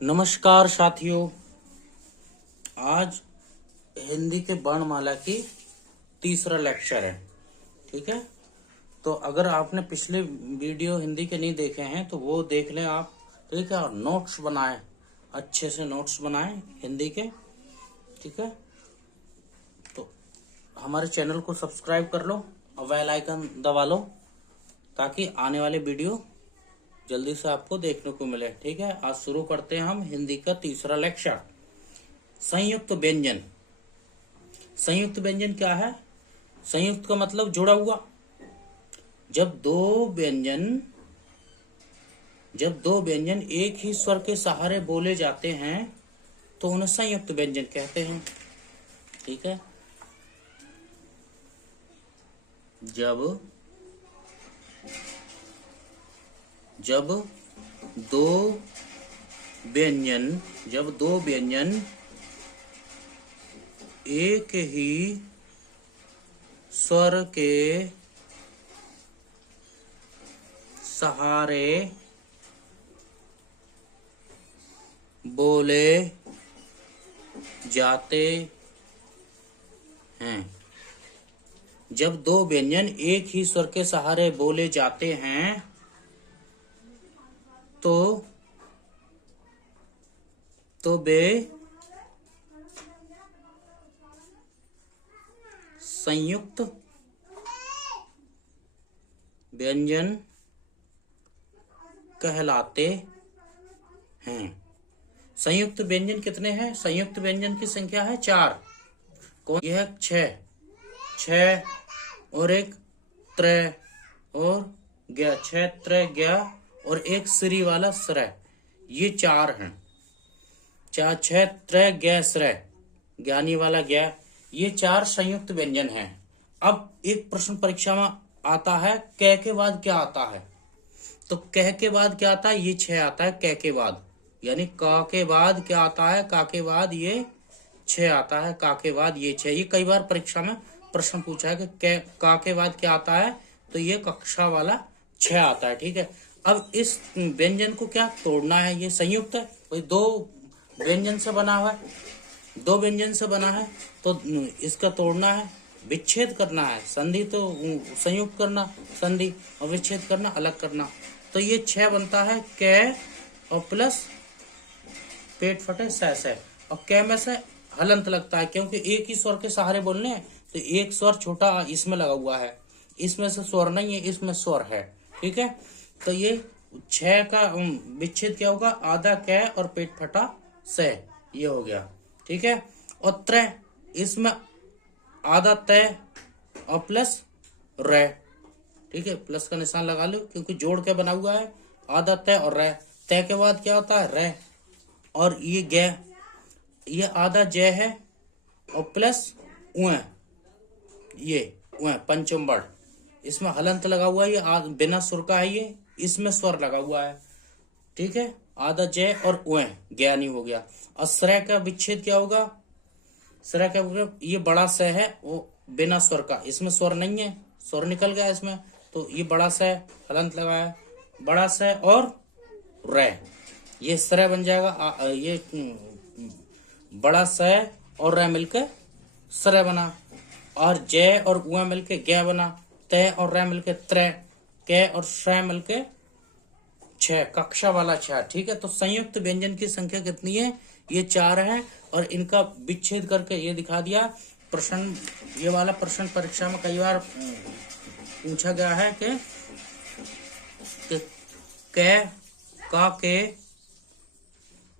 नमस्कार साथियों। आज हिंदी के वर्णमाला की तीसरा लेक्चर है। ठीक है, तो अगर आपने पिछले वीडियो हिंदी के नहीं देखे हैं तो वो देख लें आप। ठीक है, और नोट्स बनाएं, अच्छे से नोट्स बनाएं हिंदी के। ठीक है, तो हमारे चैनल को सब्सक्राइब कर लो और बेल आइकन दबा लो ताकि आने वाले वीडियो जल्दी से आपको देखने को मिले। ठीक है, आज शुरू करते हैं हम हिंदी का तीसरा लेक्चर। संयुक्त व्यंजन। संयुक्त व्यंजन क्या है? संयुक्त का मतलब जुड़ा हुआ। जब दो व्यंजन एक ही स्वर के सहारे बोले जाते हैं तो उन्हें संयुक्त व्यंजन कहते हैं। ठीक है, जब दो व्यंजन एक ही स्वर के सहारे बोले जाते हैं। जब दो व्यंजन एक ही स्वर के सहारे बोले जाते हैं तो वे संयुक्त व्यंजन कहलाते हैं। संयुक्त व्यंजन कितने हैं? संयुक्त व्यंजन की संख्या है 4। कौन? यह 6 और एक त्रय और ज्ञ, 6 त्रय ज्ञ और एक श्री वाला श्रय, ये 4 हैं। 6 त्रय ज्ञ श्रय, ज्ञानी वाला ज्ञ, ये 4 संयुक्त व्यंजन हैं। अब एक प्रश्न परीक्षा में आता है क के बाद क्या आता है, तो क के बाद क्या आता है? ये 6 आता है क के बाद, यानी क के बाद क्या आता है? क के बाद ये 6 आता है, क के बाद ये 6। ये कई बार परीक्षा में प्रश्न पूछा है कि क के बाद क्या आता है, तो ये कक्षा वाला 6 आता है। ठीक है, अब इस व्यंजन को क्या तोड़ना है? ये संयुक्त है, कोई दो व्यंजन से बना हुआ है, तो इसका तोड़ना है, विच्छेद करना है। संधि तो संयुक्त करना, संधि, और विच्छेद करना, अलग करना। तो ये 6 बनता है क और प्लस पेट फटे स, और क में से हलंत लगता है क्योंकि एक ही स्वर के सहारे बोलने हैं, तो एक स्वर छोटा इसमें लगा हुआ है, इसमें से स्वर नहीं है, इसमें स्वर है। ठीक है, तो ये 6 का विच्छेद क्या होगा? आधा क और पेट फटा स, ये हो गया। ठीक है, और त्रय, इसमें आधा तय और प्लस र। ठीक है, प्लस का निशान लगा लो क्योंकि जोड़ के बना हुआ है, आधा तय और र। तय के बाद क्या होता है? र, और ये ग, ये आधा जय है और प्लस उ, ये उ पंचम वर्ण, इसमें हलंत लगा हुआ है, ये बिना सुर का है, ये इसमें स्वर लगा हुआ है। ठीक है, आधा जय और उ, ज्ञानी हो गया। और श्रय का विच्छेद क्या होगा? श्रय का ये बड़ा स है, वो बिना स्वर का, इसमें स्वर नहीं है, स्वर निकल गया इसमें, तो ये बड़ा स हलंत लगाया, बड़ा स और र, ये श्रय बन जाएगा। ये बड़ा स और र मिलकर श्रय बना, और जय और उ मिलके ज्ञ बना, तय और र मिलके त्रय, क और श्रय मिलके 6, कक्षा वाला 6। ठीक है, तो संयुक्त व्यंजन की संख्या कितनी है? ये 4 है, और इनका विच्छेद करके ये दिखा दिया। प्रश्न, ये वाला प्रश्न परीक्षा में कई बार पूछा गया है कि क के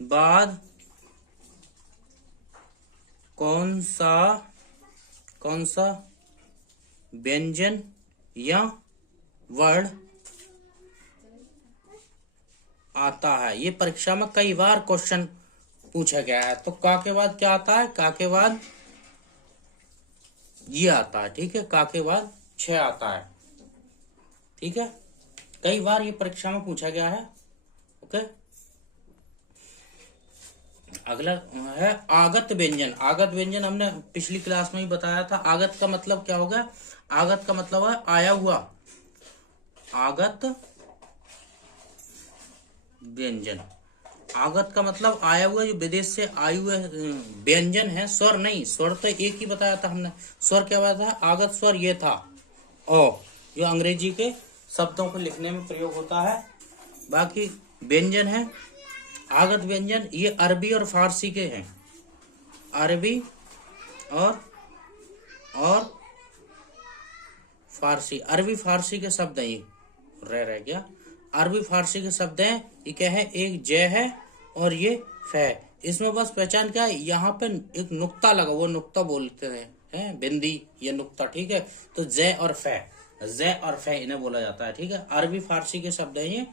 बाद कौन सा व्यंजन या वर्ण आता है? ये परीक्षा में कई बार क्वेश्चन पूछा गया है। तो क के बाद क्या आता है? क के बाद ये आता है। ठीक है, क के बाद 6 आता है। ठीक है, कई बार ये परीक्षा में पूछा गया है। ओके, अगला है आगत व्यंजन। आगत व्यंजन हमने पिछली क्लास में ही बताया था। आगत का मतलब क्या होगा? आगत का मतलब है आया हुआ। आगत व्यंजन, आगत का मतलब आया हुआ, जो विदेश से आए हुए व्यंजन है, स्वर नहीं। स्वर तो एक ही बताया था हमने। स्वर क्या बताया था? आगत स्वर ये था ओ, जो अंग्रेजी के शब्दों को लिखने में प्रयोग होता है। बाकी व्यंजन है आगत व्यंजन, ये अरबी और फारसी के हैं। अरबी और फारसी, अरबी फारसी के शब्द हैं ये। रह गया, अरबी फारसी के शब्द हैं। ये क्या है? एक जय है और ये फै। इसमें बस पहचान क्या है? यहाँ पे एक नुक्ता लगा, वो नुक्ता बोलते हैं बिंदी, ये नुक्ता, ठीक है। तो जय और फै, जय और फै इन्हें बोला जाता है, ठीक है। अरबी फारसी के शब्द है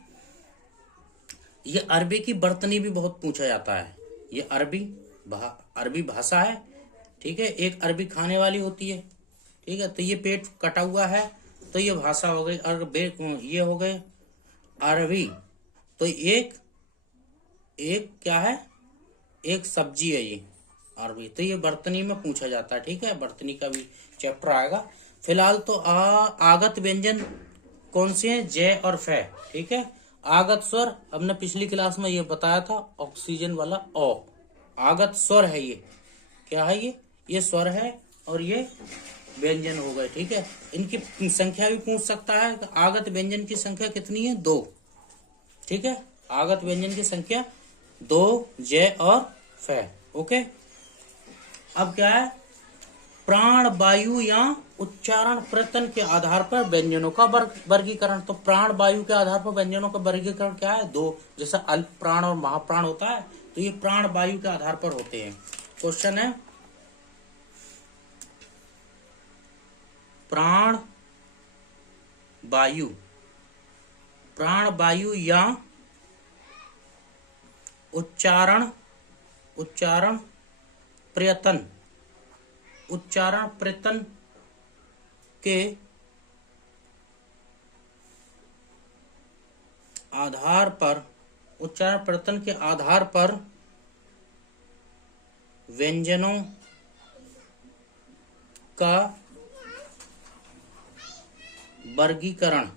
ये अरबी की बर्तनी भी बहुत पूछा जाता है। ये अरबी भाषा है, ठीक है। एक अरबी खाने वाली होती है, ठीक है। तो ये पेट कटा हुआ है, तो ये भाषा हो गई। ये हो गए अरबी। तो एक क्या है? एक सब्जी है ये अरबी। तो ये बर्तनी में पूछा जाता है, ठीक है। बर्तनी का भी चैप्टर आएगा। फिलहाल तो आगत व्यंजन कौन से हैं? जय और फै, ठीक है। आगत स्वर हमने पिछली क्लास में ये बताया था, ऑक्सीजन वाला ओ। आगत स्वर है ये, क्या है ये स्वर है और ये व्यंजन हो गए, ठीक है। इनकी संख्या भी पूछ सकता है। आगत व्यंजन की संख्या कितनी है? 2, ठीक है। आगत व्यंजन की संख्या 2, जय और फै, ओके। अब क्या है? प्राण, वायु या उच्चारण प्रयत्न के आधार पर व्यंजनों का वर्गीकरण। तो प्राण वायु के आधार पर व्यंजनों का वर्गीकरण क्या है? 2। जैसे अल्प प्राण और महाप्राण होता है, तो ये प्राण वायु के आधार पर होते हैं। क्वेश्चन है, प्राण वायु या उच्चारण प्रयत्न के आधार पर व्यंजनों का वर्गीकरण।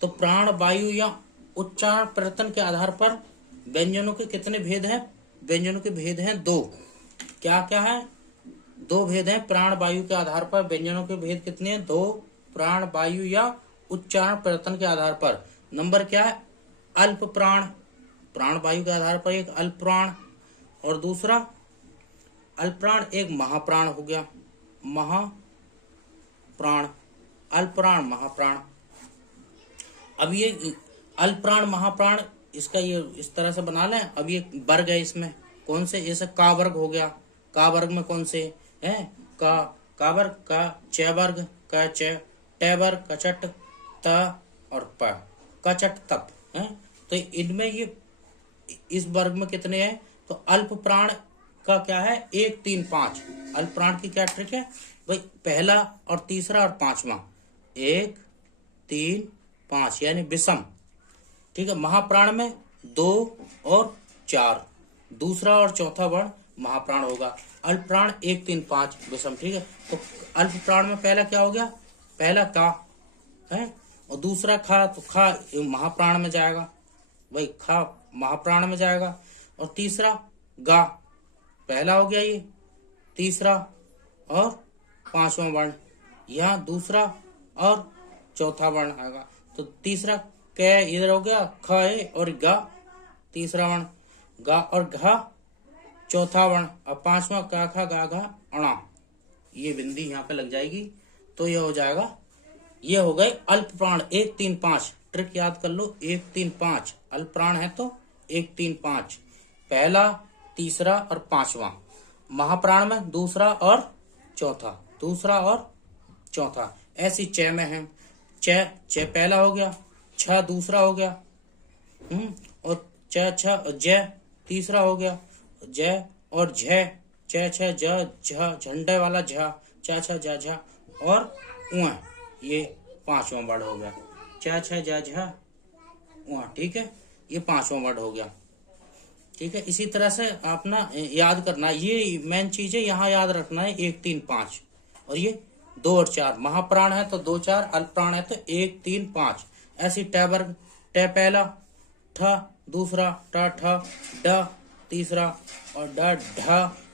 तो प्राण, वायु या उच्चारण प्रयत्न के आधार पर व्यंजनों के कितने भेद हैं? व्यंजनों के भेद हैं 2। क्या क्या है? 2 भेद हैं। प्राण वायु के आधार पर व्यंजनों के भेद कितने हैं? 2। प्राण वायु या उच्चारण प्रयत्न के आधार पर। नंबर क्या है? अल्प प्राण, प्राण वायु के आधार पर एक अल्प प्राण, और दूसरा अल्प प्राण, एक महाप्राण हो गया। महाप्राण, अल्प प्राण, महाप्राण। अब ये अल्प प्राण महाप्राण, इसका ये इस तरह से बना लें। अब ये वर्ग है, इसमें कौन से? जैसे का वर्ग हो गया। का वर्ग में कौन से हैं? का वर्ग, का च वर्ग, का च, ट वर्ग, कचट, त और प, कचट तप है। तो इनमें ये इस वर्ग में कितने हैं? तो अल्प प्राण का क्या है? 1, 3, 5। अल्प प्राण की क्या ट्रिक है भाई? पहला और तीसरा और पांचवा, 1, 3, 5 यानी विषम, ठीक है। महाप्राण में 2 और 4, दूसरा और चौथा वर्ण महाप्राण होगा। अल्प प्राण 1, 3, 5 विषम, ठीक है। तो अल्प प्राण में पहला क्या हो गया? पहला का है, और दूसरा खा, तो खा महाप्राण में जाएगा भाई, खा महाप्राण में जाएगा। और तीसरा गा, पहला हो गया ये, तीसरा और पांचवा वर्ण, यहाँ दूसरा और चौथा वर्ण आएगा। तो तीसरा कै इधर हो गया, ख है, और गा तीसरा वर्ण, गा और घा चौथा वर्ण, अब पांचवा का खा गा घा अणा, ये बिंदी यहाँ पे लग जाएगी। तो ये हो जाएगा, ये हो गए अल्प प्राण 1, 3, 5। ट्रिक याद कर लो, 1, 3, 5 अल्प प्राण है तो 1, 3, 5, पहला, तीसरा और पांचवा। महाप्राण में दूसरा और चौथा, दूसरा और चौथा। ऐसी च में है, च पहला हो गया, छ दूसरा हो गया, और च छ और जय तीसरा हो गया, जय और झ, च छ ज झ, झंडे वाला झ, च छ ज झ और उआ, ये पांचवा वर्ड हो गया। च छ ज झ उआ, ठीक है, ये पांचवा वर्ड हो गया, ठीक है। इसी तरह से अपना याद करना, ये मेन चीज है, यहाँ याद रखना है 1, 3, 5, और ये 2 और 4। महाप्राण है तो 2, 4, अल्प प्राण है तो 1, 3, 5। ऐसी ट वर्ग, ट पहला, ठ दूसरा ट ठ ड, तीसरा और ड ढ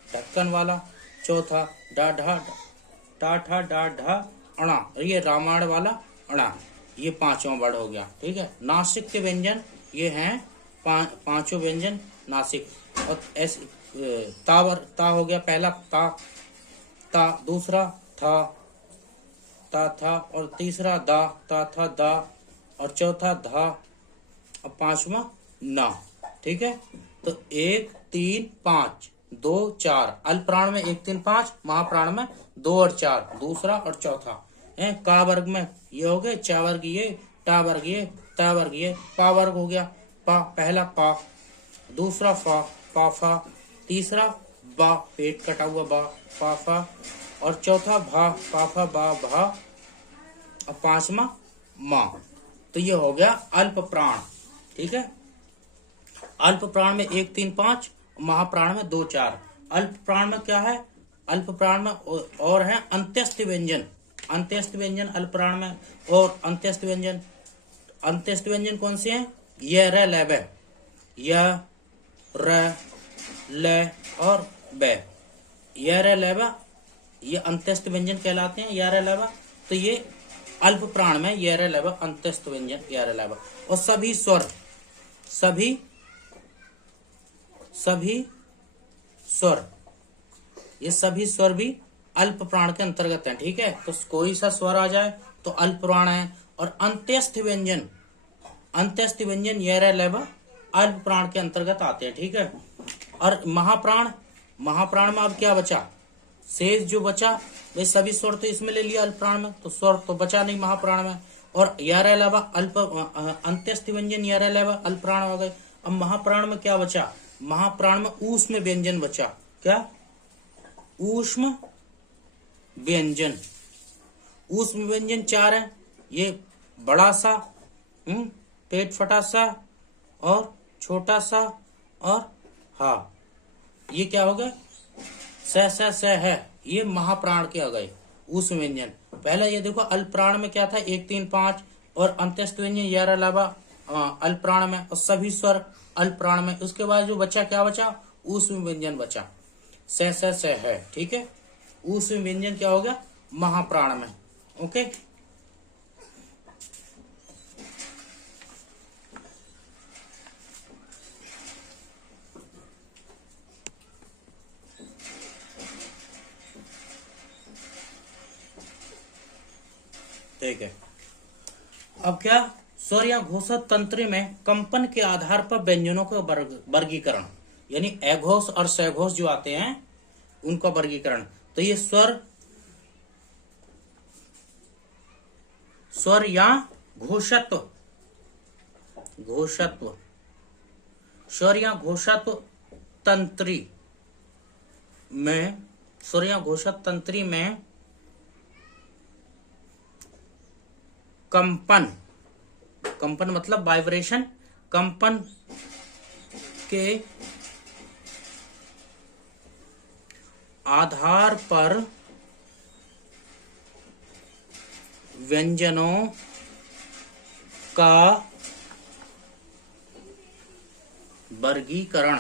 ढक्कन वाला, चौथा ड ढ टा ठा डा ढा अणा, और ये रामायण वाला अणा, ये पांचवा वर्ड हो गया। ठीक है, नासिक के व्यंजन ये हैं पांचों व्यंजन नासिक। और ऐसे ता हो गया पहला ता, दूसरा था ता था, और तीसरा दा ता था दा, और चौथा धा, और पांचवा ना। ठीक है, तो 1 3 5 2 4, अल्पप्राण में 1 3 5, महाप्राण में 2 और 4, दूसरा और चौथा है। का वर्ग में ये हो गए, चा वर्ग ये, टा वर्ग ये, ता वर्ग ये, पा वर्ग हो गया। पा पहला पा, दूसरा फा पा फा, तीसरा बा पेट कटा हुआ बा पा फा, और चौथा भा पा फा बा भा, और पांचवा माँ। तो ये हो गया अल्प प्राण। ठीक है, अल्प प्राण में 1 3 5, महाप्राण में 2 4। अल्प प्राण में क्या है, अल्प प्राण में और है अंत्यस्थ व्यंजन। अंत्यस्थ व्यंजन अल्प प्राण में, और अंत्यस्थ व्यंजन कौन से हैं, य र ल ब, य र ल और ब, य र ल ब, ये अंत्यस्थ व्यंजन कहलाते हैं, य र ल ब। तो ये अल्प प्राण में य र ल ब अंत्यस्थ व्यंजन य र ल ब। और सभी स्वर, सभी स्वर, ये सभी स्वर भी अल्प प्राण के अंतर्गत हैं। ठीक है, तो कोई सा स्वर आ जाए तो अल्प प्राण है। और अंत्यस्थ व्यंजन ये रह अल्प प्राण के अंतर्गत आते हैं। ठीक है, और महाप्राण में अब क्या बचा, शेष जो बचा वे सभी स्वर तो इसमें ले लिया अल्प प्राण में, तो स्वर तो बचा नहीं महाप्राण में। और यार अलावा अल्प अंत्यस्थ व्यंजन यार अलावा अल्प प्राण हो गए। अब महाप्राण में क्या बचा, महाप्राण में ऊष्म व्यंजन बचा। क्या, ऊष्म व्यंजन। ऊष्म व्यंजन 4 है, ये बड़ा सा, पेट फटा सा, और छोटा सा, और हा, ये क्या हो गया, स है, ये महाप्राण के आ गए ऊष्म व्यंजन। पहला ये देखो अल्प प्राण में क्या था, 1 3 5, और अंत्यस्थ व्यंजन यार अलावा अल्प प्राण में, और सभी स्वर अल्प प्राण में। उसके बाद जो बचा क्या बचा, ऊष्म व्यंजन बचा, स है। ठीक है, ऊष्म व्यंजन क्या हो गया, महाप्राण में। ओके, ठीक है। अब क्या, स्वर या घोषक तंत्र में कंपन के आधार पर व्यंजनों का वर्गीकरण, यानी अघोष और सघोष जो आते हैं उनका वर्गीकरण। तो ये स्वर या घोषत्व, स्वर या घोषत्व तंत्री में, स्वर या घोषक तंत्री में कंपन मतलब वाइब्रेशन, कंपन के आधार पर व्यंजनों का वर्गीकरण।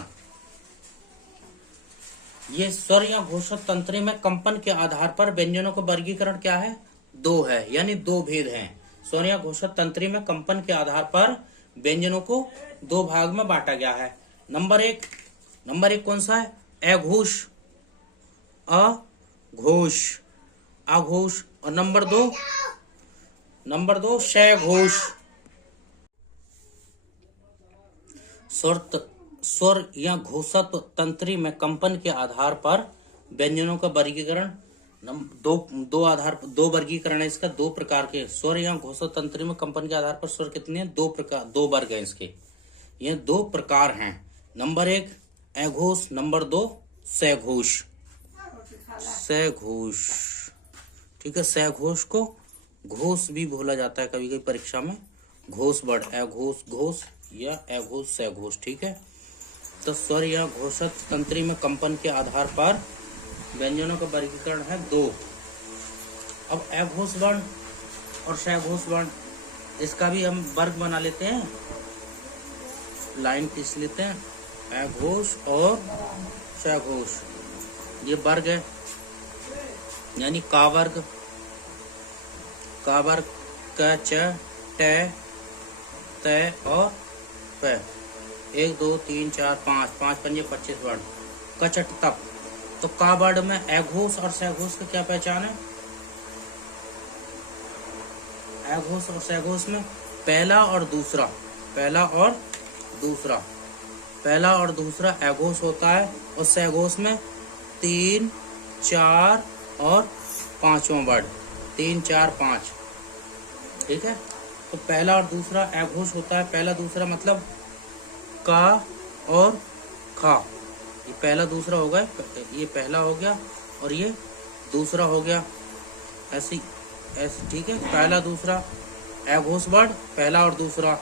ये स्वर या घोषक तंत्र में कंपन के आधार पर व्यंजनों का वर्गीकरण क्या है, 2 है, यानी 2 भेद हैं। स्वर या घोषक तंत्री में कंपन के आधार पर व्यंजनों को 2 भाग में बांटा गया है। नंबर एक कौन सा है, अघोष, अघोष, और नंबर दो सघोष। स्वर या घोषक तंत्री में कंपन के आधार पर व्यंजनों का वर्गीकरण, दो वर्गीकरण है इसका, 2 प्रकार के। स्वर या घोषक तंत्र में कंपन के आधार पर स्वर कितने हैं, 2 वर्ग हैं इसके, ये 2 प्रकार हैं। नंबर 1 अघोष, नंबर 2 सघोष। ठीक है, सघोष को घोष भी बोला जाता है कभी कभी परीक्षा में, घोष वर्ड, अघोष घोष या अघोष सघोष। ठीक है, तो स्वर या घोषक तंत्री में कंपन के आधार पर व्यंजनों का वर्गीकरण है 2। अब अघोष वर्ण और सघोष वर्ण, इसका भी हम वर्ग बना लेते हैं। लाइन खींच लेते हैं, अघोष और सघोष। ये वर्ग है, यानी का वर्ग, क च ट त और प। 1 2 3 4 5, 5 पंजे 25 वर्ण। कचट तप। तो का वर्ड में अघोष और सघोष की क्या पहचान है? अघोष और सघोष में पहला और दूसरा, पहला और दूसरा, पहला और दूसरा अघोष होता है, और सघोष में 3 4 और 5वां वर्ड, 3 4 5। ठीक है, तो पहला और दूसरा अघोष होता है। पहला दूसरा मतलब का और खा, ये पहला दूसरा हो गया, ये पहला हो गया और ये दूसरा हो गया, ऐसे। ठीक है, पहला दूसरा अघोष वर्ड, पहला और दूसरा।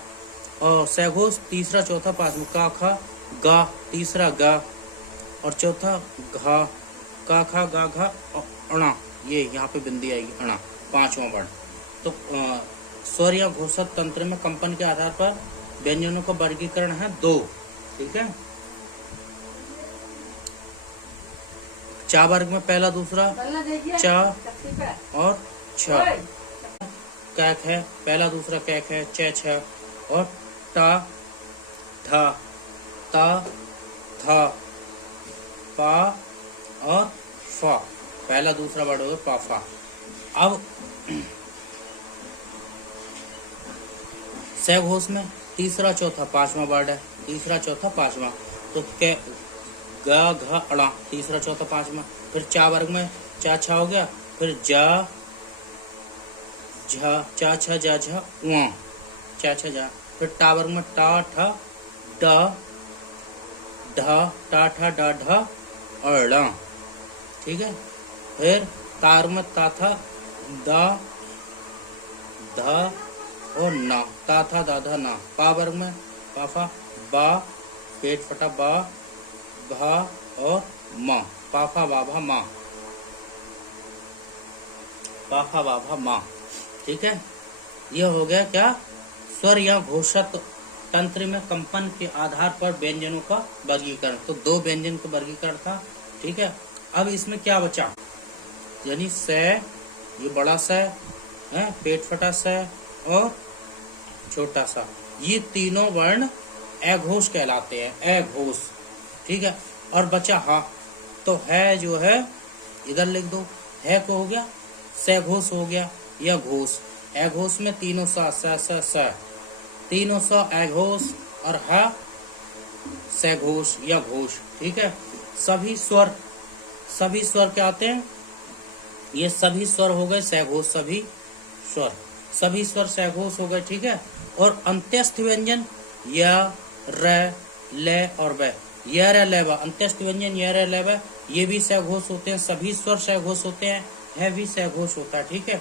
और सघोष तीसरा चौथा पांचवा, का खा गा, तीसरा गा, और चौथा घा, का खा गा घा और अणा, ये यहाँ पे बिंदी आएगी, अणा, 5वां वर्ड। तो स्वर या घोषक तंत्र में कंपन के आधार पर व्यंजनों का वर्गीकरण है 2। ठीक है, चा वर्ग में पहला दूसरा चा और छ। कैक है, पहला दूसरा कैक है, च छ, और टा धा, ता था, पा और फा, पहला दूसरा वर्ड हो गया पा फा। अब सघोष में तीसरा चौथा पांचवा वर्ड है, तीसरा चौथा पांचवा, तो कै गा घा अड़ा, तीसरा चौथा पांचवा। फिर चा वर्ग में चा छा हो गया, फिर जा झा, चा छा जा झा उआ, चा छा जा। फिर टा वर्ग में टा ठा डा ढा, टा ठा डा ढा अड़ा। ठीक है, फिर तार में ता था दा धा और ना, ता था दाधा ना। पा वर्ग में पाफा बा, पेट फटा बा, भा और माँ, पाफा बाभा माँ, पाफा बाभा माँ। ठीक है, यह हो गया क्या, स्वर या घोषक तंत्र में कंपन के आधार पर व्यंजनों का वर्गीकरण। तो 2 व्यंजन का वर्गीकरण था। ठीक है, अब इसमें क्या बचा, यानी स, ये बड़ा स है, पेट फटा स और छोटा सा, ये तीनों वर्ण अघोष कहलाते हैं, अघोष। ठीक है, और बचा हा, तो है जो है इधर लिख दो, है को हो गया, सघोष हो गया या घोष। अघोष में तीनों स, तीनों सा अघोष, और हा सघोष या घोष। ठीक है, सभी स्वर क्या आते हैं, ये सभी स्वर हो गए सघोष, सभी स्वर सघोष हो गए। ठीक है, और अंत्यस्थ व्यंजन या र ले और व, य र ले व, अंत्यस्थ व्यंजन य र ले व, ये भी सघोष होते हैं, सभी स्वर सघोष होते हैं, है भी सघोष होता है। ठीक है,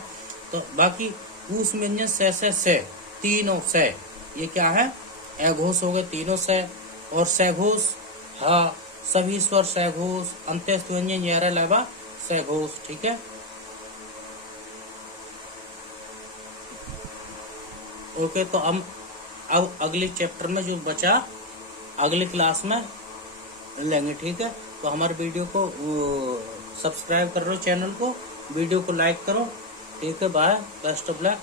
तो बाकी उस व्यंजन से तीनों से, ये क्या है, अघोष हो गए तीनों से, और सघोष हा, सभी स्वर सघोष, अंत्यस्थ व्यंजन य र ले व सघोष। ठीक है, ओके। तो अब अगले चैप्टर में जो बचा अगली क्लास में लेंगे। ठीक है, तो हमारे वीडियो को सब्सक्राइब कर लो, चैनल को, वीडियो को लाइक करो। ठीक है, बाय, बेस्ट ऑफ लक।